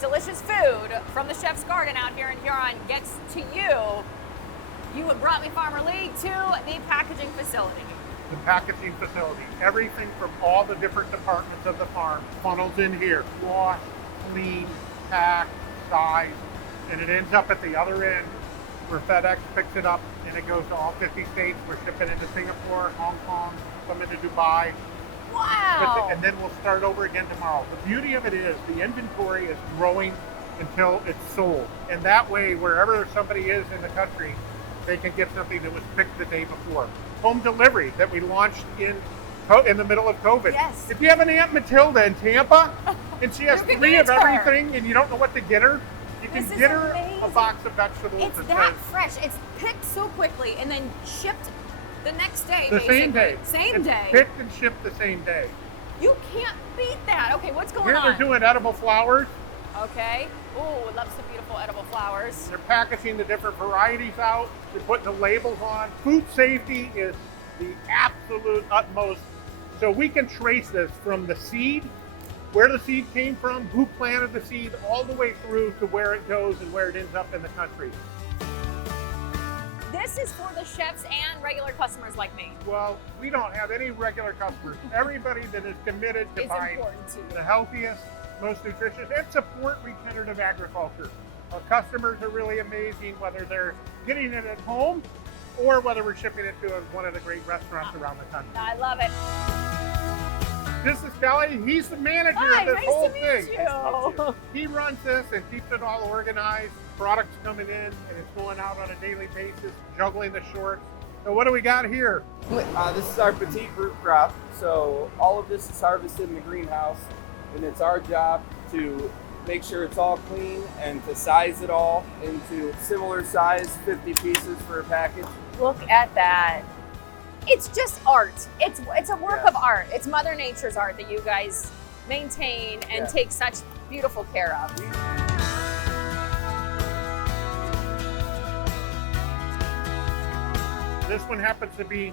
delicious food from the chef's garden out here in Huron gets to you, you have brought me, Farmer Lee, to the packaging facility. The packaging facility, everything from all the different departments of the farm funnels in here. Wash, clean, pack, size, and it ends up at the other end where FedEx picks it up and it goes to all 50 states. We're shipping into Singapore, Hong Kong, some into Dubai. Wow. And then we'll start over again tomorrow. The beauty of it is the inventory is growing until it's sold. And that way, wherever somebody is in the country, they can get something that was picked the day before. Home delivery that we launched in the middle of COVID. Yes. If you have an Aunt Matilda in Tampa and she has You can 3 get of her. everything and you don't know what to get her, you can This is get her a amazing. box of vegetables It's that that says fresh. It's picked so quickly and then shipped the next day. the basically. same day. Same It's day. picked and shipped the same day. You can't beat that. Okay, what's going Here on? they're doing edible flowers. Okay. Oh, love some beautiful edible flowers. They're packaging the different varieties out. They're putting the labels on. Food safety is the absolute utmost. So we can trace this from the seed, where the seed came from, who planted the seed, all the way through to where it goes and where it ends up in the country. This is for the chefs and regular customers like me. Well, we don't have any regular customers. Everybody that is committed to It's buying important to you. the healthiest, most nutritious, and support regenerative agriculture. Our customers are really amazing, whether they're getting it at home or whether we're shipping it to one of the great restaurants around the country. I love it. This is Kelly. He's the manager Hi, of this nice whole to meet thing. you. He runs this and keeps it all organized. Products coming in and it's going out on a daily basis, juggling the shorts. So what do we got here? This is our petite root crop. So all of this is harvested in the greenhouse, and it's our job to make sure it's all clean and to size it all into similar size 50 pieces for a package. Look at that. It's just art. It's a work Yeah. of art. It's Mother Nature's art that you guys maintain and Yeah. take such beautiful care of. This one happens to be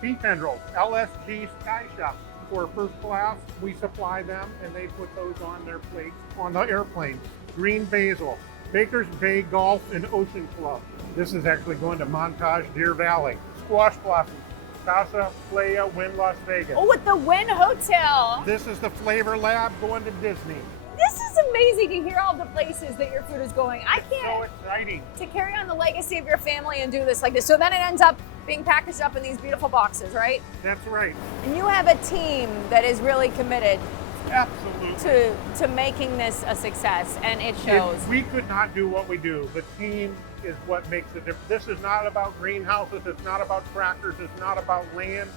beef tendrils, LSG Sky Shop. For first class, we supply them and they put those on their plates on the airplanes. Green basil, Baker's Bay Golf and Ocean Club. This is actually going to Montage, Deer Valley. Squash blossoms, Casa Playa, Wynn, Las Vegas. Oh, at the Wynn Hotel. This is the Flavor Lab going to Disney. This is amazing to hear all the places that your food is going. I So can't exciting. to carry on the legacy of your family and do this like this. So then it ends up being packaged up in these beautiful boxes, right? That's right. And you have a team that is really committed Absolutely. to making this a success, and it shows. If we could not do what we do. The team is what makes it different. This is not about greenhouses. It's not about tractors. It's not about land.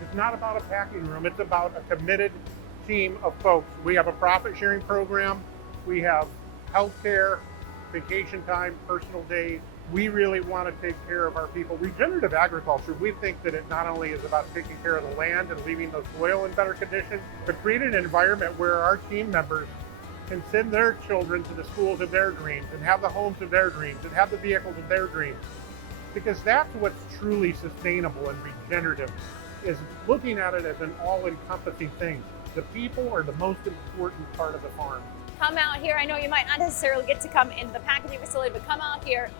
It's not about a packing room. It's about a committed team of folks. We have a profit sharing program. We have healthcare, vacation time, personal days. We really want to take care of our people. Regenerative agriculture, we think that it not only is about taking care of the land and leaving the soil in better condition, but creating an environment where our team members can send their children to the schools of their dreams and have the homes of their dreams and have the vehicles of their dreams. Because that's what's truly sustainable and regenerative, is looking at it as an all-encompassing thing. The people are the most important part of the farm. Come out here. I know you might not necessarily get to come into the packaging facility, but come out here,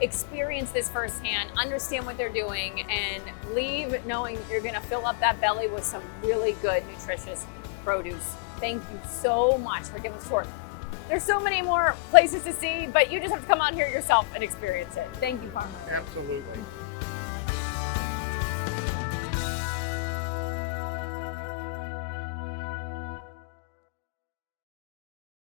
experience this firsthand, understand what they're doing, and leave knowing you're going to fill up that belly with some really good, nutritious produce. Thank you so much for giving us a tour. There's so many more places to see, but you just have to come out here yourself and experience it. Thank you, Farmer. Absolutely.